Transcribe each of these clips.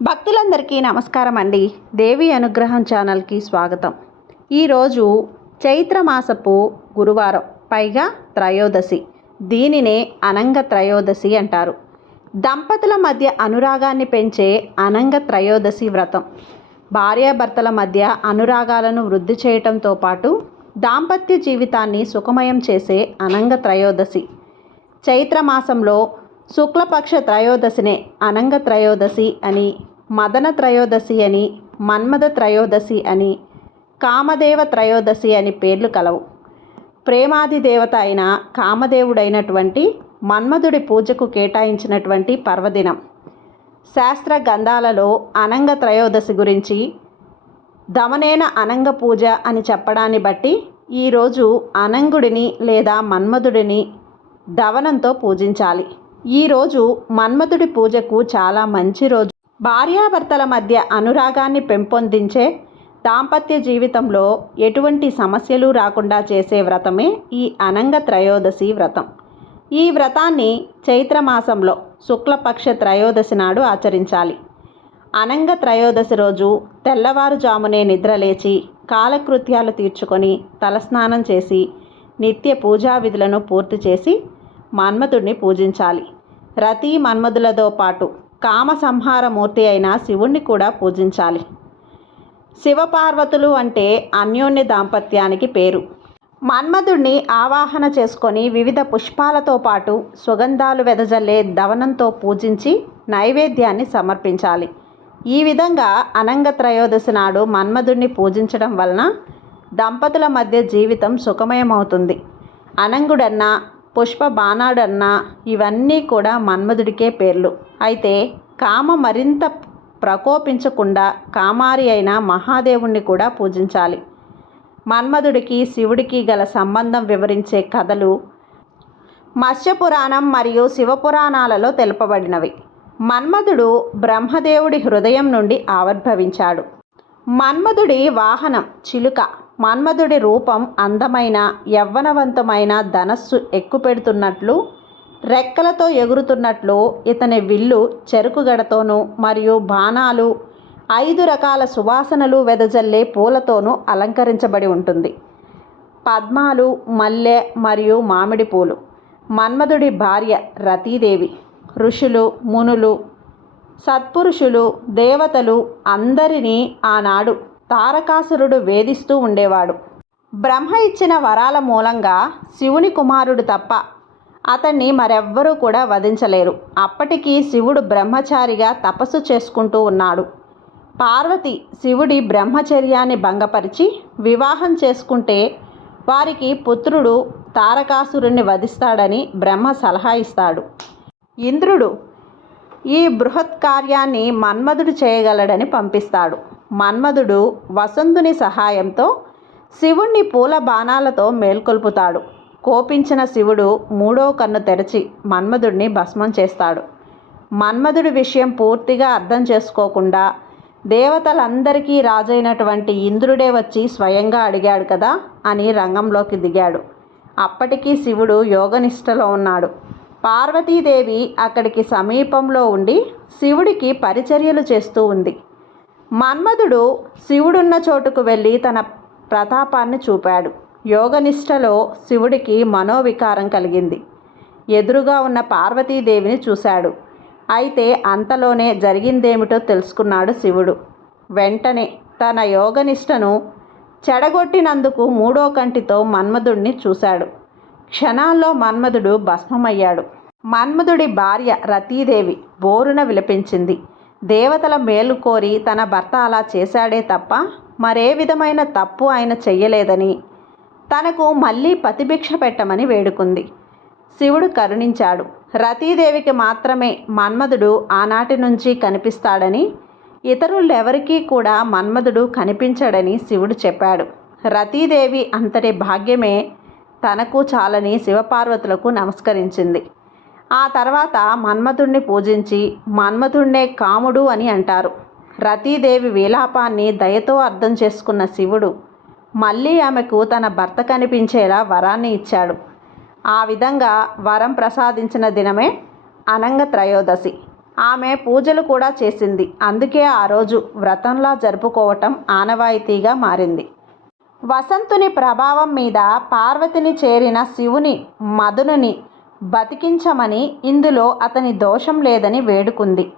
భక్తులందరికీ నమస్కారం అండి దేవి అనుగ్రహం ఛానల్కి స్వాగతం. ఈరోజు చైత్రమాసపు గురువారం పైగా త్రయోదశి. దీనినే అనంగ త్రయోదశి అంటారు. దంపతుల మధ్య అనురాగాన్ని పెంచే అనంగ త్రయోదశి వ్రతం. భార్యాభర్తల మధ్య అనురాగాలను వృద్ధి చేయటంతో పాటు దాంపత్య జీవితాన్ని సుఖమయం చేసే అనంగ త్రయోదశి. చైత్రమాసంలో శుక్లపక్ష త్రయోదశినే అనంగ త్రయోదశి అని మదన త్రయోదశి అని మన్మథ త్రయోదశి అని కామదేవ త్రయోదశి అని పేర్లు కలవు. ప్రేమాది దేవత అయిన కామదేవుడైనటువంటి మన్మధుడి పూజకు కేటాయించినటువంటి పర్వదినం. శాస్త్ర గంధాలలో అనంగ త్రయోదశి గురించి దమనేన అనంగ పూజ అని చెప్పడాన్ని బట్టి ఈరోజు అనంగుడిని లేదా మన్మధుడిని దవనంతో పూజించాలి. ఈరోజు మన్మధుడి పూజకు చాలా మంచి రోజు. భార్యాభర్తల మధ్య అనురాగాన్ని పెంపొందించే దాంపత్య జీవితంలో ఎటువంటి సమస్యలు రాకుండా చేసే వ్రతమే ఈ అనంగ త్రయోదశి వ్రతం. ఈ వ్రతాన్ని చైత్రమాసంలో శుక్లపక్ష త్రయోదశి నాడు ఆచరించాలి. అనంగ త్రయోదశి రోజు తెల్లవారుజామునే నిద్రలేచి కాలకృత్యాలు తీర్చుకొని తలస్నానం చేసి నిత్య పూజా విధులను పూర్తి చేసి మన్మథుడిని పూజించాలి. రతి మన్మధులతో పాటు కామ సంహారమూర్తి అయిన శివుణ్ణి కూడా పూజించాలి. శివపార్వతులు అంటే అన్యోన్య దాంపత్యానికి పేరు. మన్మధుడిని ఆవాహన చేసుకొని వివిధ పుష్పాలతో పాటు సుగంధాలు వెదజల్లే దవనంతో పూజించి నైవేద్యాన్ని సమర్పించాలి. ఈ విధంగా అనంగ త్రయోదశి నాడు మన్మధుడిని పూజించడం వలన దంపతుల మధ్య జీవితం సుఖమయమవుతుంది. అనంగుడన్నా పుష్ప బాణాడన్న ఇవన్నీ కూడా మన్మధుడికే పేర్లు. అయితే కామ మరింత ప్రకోపించకుండా కామారి అయిన మహాదేవుణ్ణి కూడా పూజించాలి. మన్మధుడికి శివుడికి గల సంబంధం వివరించే కథలు మత్స్యపురాణం మరియు శివపురాణాలలో తెలుపబడినవి. మన్మధుడు బ్రహ్మదేవుడి హృదయం నుండి ఆవిర్భవించాడు. మన్మధుడి వాహనం చిలుక. మన్మధుడి రూపం అందమైన యవ్వనవంతమైన ధనస్సు ఎక్కుపెడుతున్నట్లు రెక్కలతో ఎగురుతున్నట్లు ఇతని విల్లు చెరుకుగడతోనూ మరియు బాణాలు ఐదు రకాల సువాసనలు వెదజల్లే పూలతోనూ అలంకరించబడి ఉంటుంది. పద్మాలు మల్లె మరియు మామిడి పూలు. మన్మధుడి భార్య రతీదేవి. ఋషులు మునులు సత్పురుషులు దేవతలు అందరినీ ఆనాడు తారకాసురుడు వేధిస్తూ ఉండేవాడు. బ్రహ్మ ఇచ్చిన వరాల మూలంగా శివుని కుమారుడు తప్ప అతన్ని మరెవ్వరూ కూడా వధించలేరు. అప్పటికి శివుడు బ్రహ్మచారిగా తపస్సు చేసుకుంటూ ఉన్నాడు. పార్వతి శివుడి బ్రహ్మచర్యాన్ని భంగపరిచి వివాహం చేసుకుంటే వారికి పుత్రుడు తారకాసురుణ్ణి వధిస్తాడని బ్రహ్మ సలహా ఇస్తాడు. ఇంద్రుడు ఈ బృహత్ కార్యాన్ని మన్మధుడు చేయగలడని పంపిస్తాడు. మన్మధుడు వసంతుని సహాయంతో శివుణ్ణి పూల బాణాలతో మేల్కొల్పుతాడు. కోపించిన శివుడు మూడో కన్ను తెరచి మన్మధుడిని భస్మం చేస్తాడు. మన్మధుడి విషయం పూర్తిగా అర్థం చేసుకోకుండా దేవతలందరికీ రాజైనటువంటి ఇంద్రుడే వచ్చి స్వయంగా అడిగాడు కదా అని రంగంలోకి దిగాడు. అప్పటికీ శివుడు యోగనిష్టలో ఉన్నాడు. పార్వతీదేవి అక్కడికి సమీపంలో ఉండి శివుడికి పరిచర్యలు చేస్తూ ఉంది. మన్మధుడు శివుడున్న చోటుకు వెళ్ళి తన ప్రతాపాన్ని చూపాడు. యోగనిష్టలో శివుడికి మనోవికారం కలిగింది. ఎదురుగా ఉన్న పార్వతీదేవిని చూశాడు. అయితే అంతలోనే జరిగిందేమిటో తెలుసుకున్నాడు శివుడు. వెంటనే తన యోగనిష్టను చెడగొట్టినందుకు మూడో కంటితో మన్మధుడిని చూశాడు. క్షణాల్లో మన్మధుడు భస్మమయ్యాడు. మన్మధుడి భార్య రతీదేవి బోరున విలపించింది. దేవతల మేలు కోరి తన భర్త అలా చేశాడే తప్ప మరే విధమైన తప్పు ఆయన చెయ్యలేదని. తనకు మళ్ళీ పతిభిక్ష పెట్టమని వేడుకుంది. శివుడు కరుణించాడు. రతీదేవికి మాత్రమే మన్మధుడు ఆనాటి నుంచి కనిపిస్తాడని ఇతరులెవరికీ కూడా మన్మధుడు కనిపించడని శివుడు చెప్పాడు. రతీదేవి అంతటి భాగ్యమే తనకు చాలని శివపార్వతులకు నమస్కరించింది. ఆ తర్వాత మన్మథుణ్ణి పూజించి మన్మథుణ్ణే కాముడు అని అంటారు. రతీదేవి విలాపాన్ని దయతో అర్థం చేసుకున్న శివుడు మళ్ళీ ఆమెకు తన భర్త కనిపించేలా వరాన్ని ఇచ్చాడు. ఆ విధంగా వరం ప్రసాదించిన దినమే అనంగ త్రయోదశి. ఆమె పూజలు కూడా చేసింది. అందుకే ఆ రోజు వ్రతంలా జరుపుకోవటం ఆనవాయితీగా మారింది. వసంతుని ప్రభావం మీద పార్వతిని చేరిన శివుని మధునుని బతికించమని ఇందులో అతని దోషం లేదని వేడుకుంది.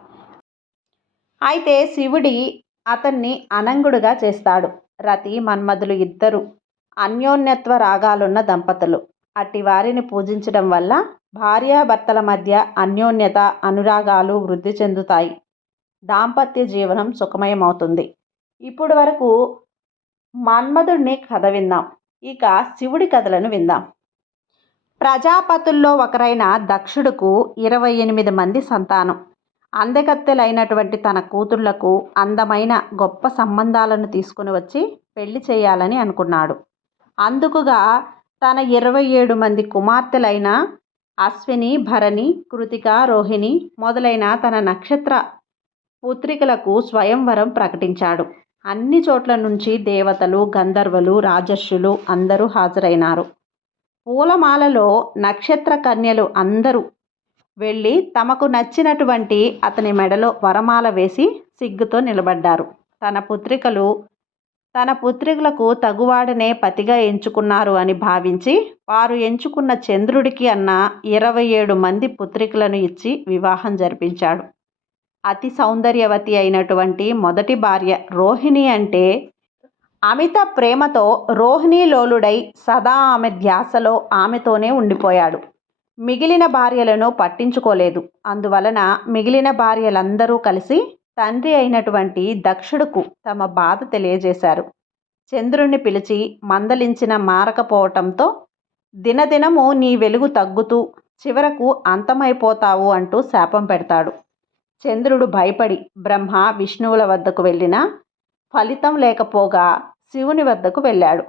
అయితే శివుడి అతన్ని అనంగుడుగా చేస్తాడు. రతి మన్మధులు ఇద్దరు అన్యోన్యత్వ రాగాలున్న దంపతులు. అట్టి వారిని పూజించడం వల్ల భార్యాభర్తల మధ్య అన్యోన్యత అనురాగాలు వృద్ధి చెందుతాయి. దాంపత్య జీవనం సుఖమయమవుతుంది. ఇప్పటి వరకు మన్మధుడిని కథ విందాం. ఇక శివుడి కథలను విందాం. ప్రజాపతుల్లో ఒకరైన దక్షుడుకు ఇరవై ఎనిమిది మంది సంతానం. అందగత్తెలైనటువంటి తన కూతుళ్ళకు అందమైన గొప్ప సంబంధాలను తీసుకుని వచ్చి పెళ్ళి చేయాలని అనుకున్నాడు. అందుకుగా తన ఇరవై ఏడు మంది కుమార్తెలైన అశ్విని భరణి కృతిక రోహిణి మొదలైన తన నక్షత్ర పుత్రికలకు స్వయంవరం ప్రకటించాడు. అన్ని చోట్ల నుంచి దేవతలు గంధర్వులు రాజర్షులు అందరూ హాజరైనారు. పూలమాలలో నక్షత్ర కన్యలు అందరూ వెళ్ళి తమకు నచ్చినటువంటి అతని మెడలో వరమాల వేసి సిగ్గుతో నిలబడ్డారు. తన పుత్రికలు తన పుత్రికలకు తగువాడనే పతిగా ఎంచుకున్నారు అని భావించి వారు ఎంచుకున్న చంద్రుడికి అన్న ఇరవై ఏడు మంది పుత్రికలను ఇచ్చి వివాహం జరిపించాడు. అతి సౌందర్యవతి అయినటువంటి మొదటి భార్య రోహిణి అంటే అమిత ప్రేమతో రోహిణీ లోలుడై సదా ఆమె ధ్యాసలో ఆమెతోనే ఉండిపోయాడు. మిగిలిన భార్యలను పట్టించుకోలేదు. అందువలన మిగిలిన భార్యలందరూ కలిసి తండ్రి అయినటువంటి దక్షుడుకు తమ బాధ తెలియజేశారు. చంద్రుణ్ణి పిలిచి మందలించిన మారకపోవటంతో దినదినము నీ వెలుగు తగ్గుతూ చివరకు అంతమైపోతావు అంటూ శాపం పెడతాడు. చంద్రుడు భయపడి బ్రహ్మ విష్ణువుల వద్దకు వెళ్ళినా ఫలితం లేకపోగా శివుని వద్దకు వెళ్ళాడు.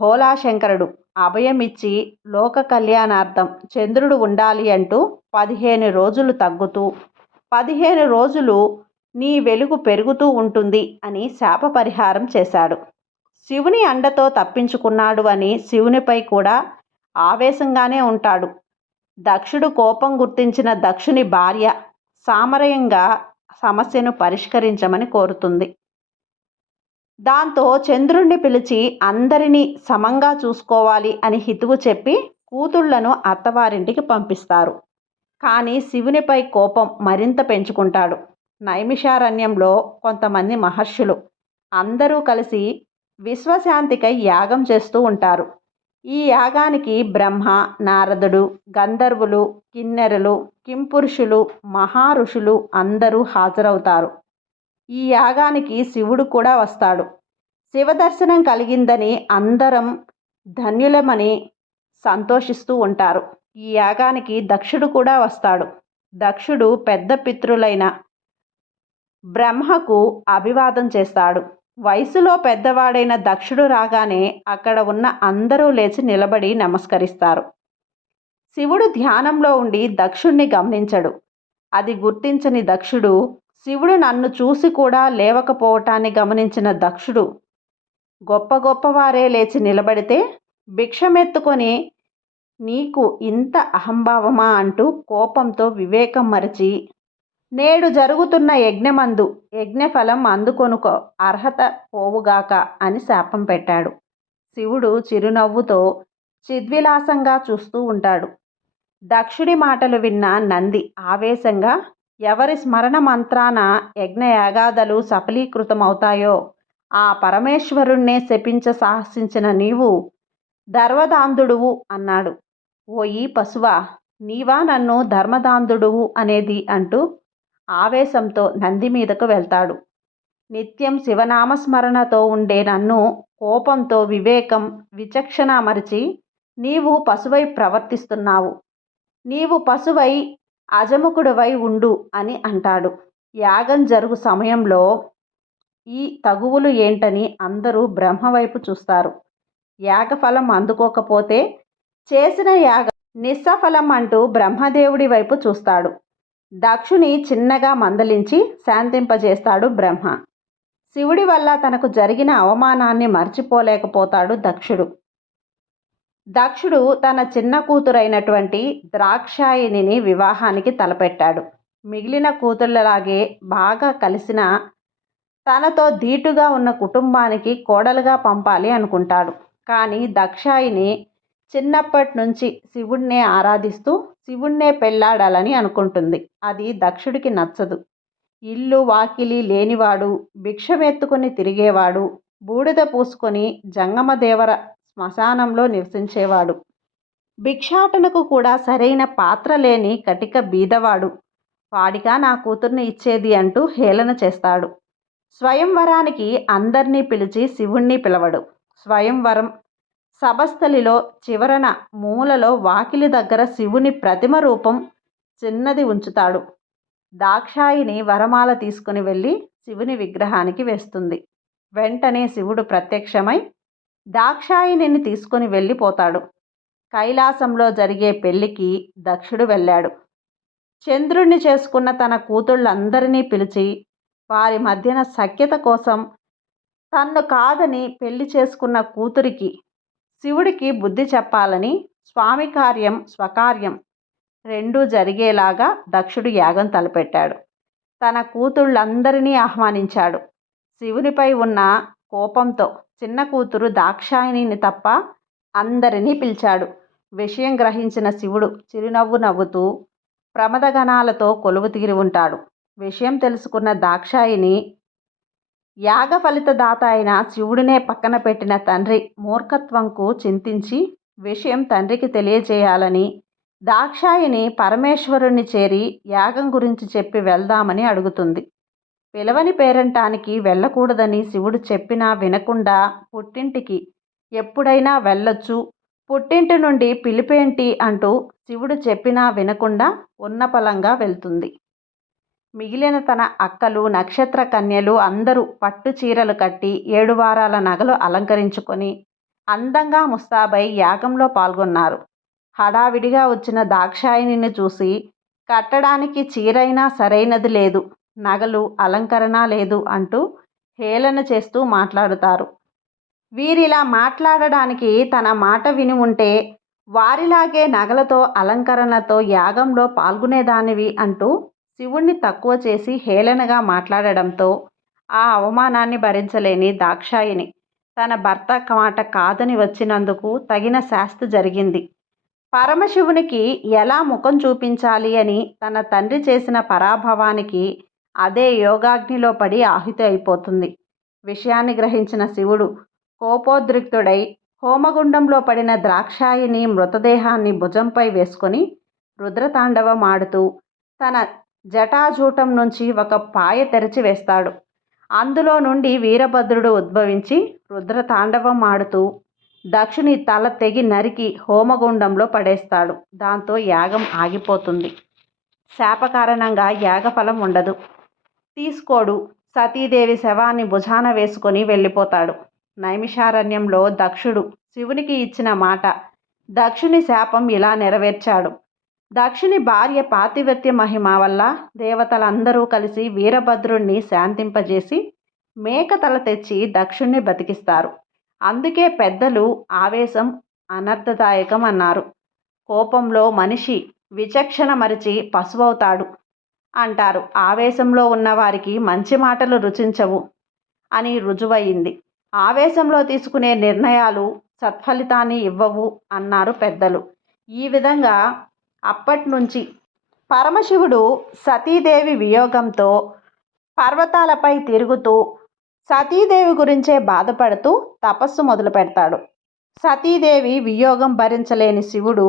భోలాశంకరుడు అభయమిచ్చి లోక కళ్యాణార్థం చంద్రుడు ఉండాలి అంటూ పదిహేను రోజులు తగ్గుతూ పదిహేను రోజులు నీ వెలుగు పెరుగుతూ ఉంటుంది అని శాప పరిహారం చేశాడు. శివుని అండతో తప్పించుకున్నాడు అని శివునిపై కూడా ఆవేశంగానే ఉంటాడు. దక్షుడు కోపం గుర్తించిన దక్షుని భార్య సామరయంగా సమస్యను పరిష్కరించమని కోరుతుంది. దాంతో చంద్రుణ్ణి పిలిచి అందరినీ సమంగా చూసుకోవాలి అని హితువు చెప్పి కూతుళ్ళను అత్తవారింటికి పంపిస్తారు. కానీ శివునిపై కోపం మరింత పెంచుకుంటాడు. నైమిషారణ్యంలో కొంతమంది మహర్షులు అందరూ కలిసి విశ్వశాంతికై యాగం చేస్తూ ఉంటారు. ఈ యాగానికి బ్రహ్మ నారదుడు గంధర్వులు కిన్నెరలు కింపురుషులు మహారుషులు అందరూ హాజరవుతారు. ఈ యాగానికి శివుడు కూడా వస్తాడు. శివదర్శనం కలిగిందని అందరం ధన్యులమని సంతోషిస్తూ ఉంటారు. ఈ యాగానికి దక్షుడు కూడా వస్తాడు. దక్షుడు పెద్ద పితృలైన బ్రహ్మకు అభివాదం చేస్తాడు. వయసులో పెద్దవాడైన దక్షుడు రాగానే అక్కడ ఉన్న అందరూ లేచి నిలబడి నమస్కరిస్తారు. శివుడు ధ్యానంలో ఉండి దక్షుణ్ణి గమనించడు. అది గుర్తించని దక్షుడు శివుడు నన్ను చూసి కూడా లేవకపోవటాన్ని గమనించిన దక్షుడు గొప్ప గొప్పవారే లేచి నిలబడితే భిక్షమెత్తుకొని నీకు ఇంత అహంభావమా అంటూ కోపంతో వివేకం మరచి నేడు జరుగుతున్న యజ్ఞమందు యజ్ఞఫలం అందుకొనుకో అర్హత పోవుగాక అని శాపం పెట్టాడు. శివుడు చిరునవ్వుతో చిద్విలాసంగా చూస్తూ ఉంటాడు. దక్షుడి మాటలు విన్న నంది ఆవేశంగా ఎవరి స్మరణ మంత్రాన యజ్ఞయాగాదులు సఫలీకృతమవుతాయో ఆ పరమేశ్వరుణ్ణే శపించ సాహసించిన నీవు ధర్మదాంధుడువు అన్నాడు. ఓయి పశువా నీవా నన్ను ధర్మదాంధుడువు అనేది అంటూ ఆవేశంతో నంది మీదకు వెళ్తాడు. నిత్యం శివనామస్మరణతో ఉండే నన్ను కోపంతో వివేకం విచక్షణ మరిచి నీవు పశువై ప్రవర్తిస్తున్నావు. నీవు పశువై అజముకుడివై ఉండు అని అంటాడు. యాగం జరుగు సమయంలో ఈ తగువులు ఏంటని అందరూ బ్రహ్మవైపు చూస్తారు. యాగఫలం అందుకోకపోతే చేసిన యాగ నిస్సఫలం అంటూ బ్రహ్మదేవుడి వైపు చూస్తాడు. దక్షుని చిన్నగా మందలించి శాంతింపజేస్తాడు బ్రహ్మ. శివుడి వల్ల తనకు జరిగిన అవమానాన్ని మర్చిపోలేకపోతాడు దక్షుడు. దక్షుడు తన చిన్న కూతురైనటువంటి ద్రాక్షాయిని వివాహానికి తలపెట్టాడు. మిగిలిన కూతుళ్ళలాగే బాగా కలిసిన తనతో ధీటుగా ఉన్న కుటుంబానికి కోడలుగా పంపాలి అనుకుంటాడు. కానీ దక్షాయిని చిన్నప్పటి నుంచి శివుణ్ణే ఆరాధిస్తూ శివుణ్ణే పెళ్ళాడాలని అనుకుంటుంది. అది దక్షుడికి నచ్చదు. ఇల్లు వాకిలి లేనివాడు భిక్షమెత్తుకుని తిరిగేవాడు బూడిద పూసుకొని జంగమదేవర శ్మశానంలో నివసించేవాడు. భిక్షాటనకు కూడా సరైన పాత్ర లేని కటిక బీదవాడు. వాడిగా నా కూతుర్ని ఇచ్చేది అంటూ హేళన చేస్తాడు. స్వయంవరానికి అందరినీ పిలిచి శివుణ్ణి పిలవడు. స్వయంవరం సభస్థలిలో చివరన మూలలో వాకిలి దగ్గర శివుని ప్రతిమ రూపం చిన్నది ఉంచుతాడు. దాక్షాయిని వరమాల తీసుకుని వెళ్ళి శివుని విగ్రహానికి వేస్తుంది. వెంటనే శివుడు ప్రత్యక్షమై దాక్షాయిని తీసుకుని వెళ్ళిపోతాడు. కైలాసంలో జరిగే పెళ్ళికి దక్షుడు వెళ్ళాడు. చంద్రుణ్ణి చేసుకున్న తన కూతుళ్ళందరినీ పిలిచి వారి మధ్యన సఖ్యత కోసం తన్ను కాదని పెళ్ళి చేసుకున్న కూతురికి శివుడికి బుద్ధి చెప్పాలని స్వామి కార్యం స్వకార్యం రెండూ జరిగేలాగా దక్షుడు యాగం తలపెట్టాడు. తన కూతుళ్ళందరినీ ఆహ్వానించాడు. శివునిపై ఉన్న కోపంతో చిన్న కూతురు దాక్షాయణిని తప్ప అందరినీ పిలిచాడు. విషయం గ్రహించిన శివుడు చిరునవ్వు నవ్వుతూ ప్రమదగణాలతో కొలువు తీరి ఉంటాడు. విషయం తెలుసుకున్న దాక్షాయిని యాగ ఫలితదాత అయిన శివుడినే పక్కన పెట్టిన తండ్రి మూర్ఖత్వంకు చింతించి విషయం తండ్రికి తెలియజేయాలని దాక్షాయిని పరమేశ్వరుణ్ణి చేరి యాగం గురించి చెప్పి వెళ్దామని అడుగుతుంది. పిలవని పేరంటానికి వెళ్ళకూడదని శివుడు చెప్పినా వినకుండా పుట్టింటికి ఎప్పుడైనా వెళ్ళొచ్చు. పుట్టింటి నుండి పిలిపేంటి అంటూ శివుడు చెప్పినా వినకుండా ఉన్నపలంగా వెళ్తుంది. మిగిలిన తన అక్కలు నక్షత్ర కన్యలు అందరూ పట్టు చీరలు కట్టి ఏడు వారాల నగలు అలంకరించుకొని అందంగా ముస్తాబై యాగంలో పాల్గొన్నారు. హడావిడిగా వచ్చిన దాక్షాయిని చూసి కట్టడానికి చీరైనా సరైనది లేదు. నగలు అలంకరణ లేదు అంటూ హేళన చేస్తూ మాట్లాడుతారు. వీరిలా మాట్లాడడానికి తన మాట విని ఉంటే వారిలాగే నగలతో అలంకరణతో యాగంలో పాల్గొనేదానివి అంటూ శివుణ్ణి తక్కువ చేసి హేళనగా మాట్లాడడంతో ఆ అవమానాన్ని భరించలేని దాక్షాయిని తన భర్త మాట కాదని వచ్చినందుకు తగిన శాస్తి జరిగింది. పరమశివునికి ఎలా ముఖం చూపించాలి అని తన తండ్రి చేసిన పరాభవానికి అదే యోగాగ్నిలో పడి ఆహుతి అయిపోతుంది. విషయాన్ని గ్రహించిన శివుడు కోపోద్రిక్తుడై హోమగుండంలో పడిన ద్రాక్షాయిని మృతదేహాన్ని భుజంపై వేసుకొని రుద్రతాండవం ఆడుతూ తన జటాజూటం నుంచి ఒక పాయ తెరిచి వేస్తాడు. అందులో నుండి వీరభద్రుడు ఉద్భవించి రుద్రతాండవం ఆడుతూ దక్షుని తల తెగి నరికి హోమగుండంలో పడేస్తాడు. దాంతో యాగం ఆగిపోతుంది. శాప కారణంగా యాగఫలం ఉండదు. తీసుకోడు. సతీదేవి శవాన్ని భుజాన వేసుకొని వెళ్ళిపోతాడు. నైమిషారణ్యంలో దక్షుడు శివునికి ఇచ్చిన మాట. దక్షుని శాపం ఇలా నెరవేర్చాడు. దక్షుని భార్య పాతివత్య మహిమ వల్ల దేవతలందరూ కలిసి వీరభద్రుణ్ణి శాంతింపజేసి మేక తల తెచ్చి దక్షుణ్ణి బతికిస్తారు అందుకే పెద్దలు ఆవేశం అనర్థదాయకం అన్నారు. కోపంలో మనిషి విచక్షణ మరిచి పశువవుతాడు. అంటారు. ఆవేశంలో ఉన్నవారికి మంచి మాటలు రుచించవు అని రుజువయింది ఆవేశంలో తీసుకునే నిర్ణయాలు సత్ఫలితాన్ని ఇవ్వవు అన్నారు పెద్దలు. ఈ విధంగా అప్పటి నుంచి పరమశివుడు సతీదేవి వియోగంతో పర్వతాలపై తిరుగుతూ సతీదేవి గురించే బాధపడుతూ తపస్సు మొదలు పెడతాడు. సతీదేవి వియోగం భరించలేని శివుడు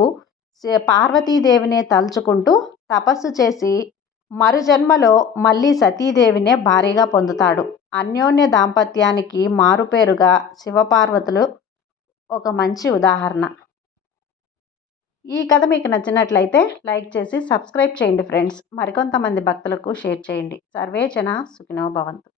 పార్వతీదేవినే తలుచుకుంటూ తపస్సు చేసి మరుజన్మలో మళ్ళీ సతీదేవినే భారీగా పొందుతాడు. అన్యోన్య దాంపత్యానికి మారుపేరుగా శివపార్వతులు ఒక మంచి ఉదాహరణ. ఈ కథ మీకు నచ్చినట్లయితే లైక్ చేసి సబ్స్క్రైబ్ చేయండి ఫ్రెండ్స్. మరికొంతమంది భక్తులకు షేర్ చేయండి. సర్వే జన సుఖినో భవంతు.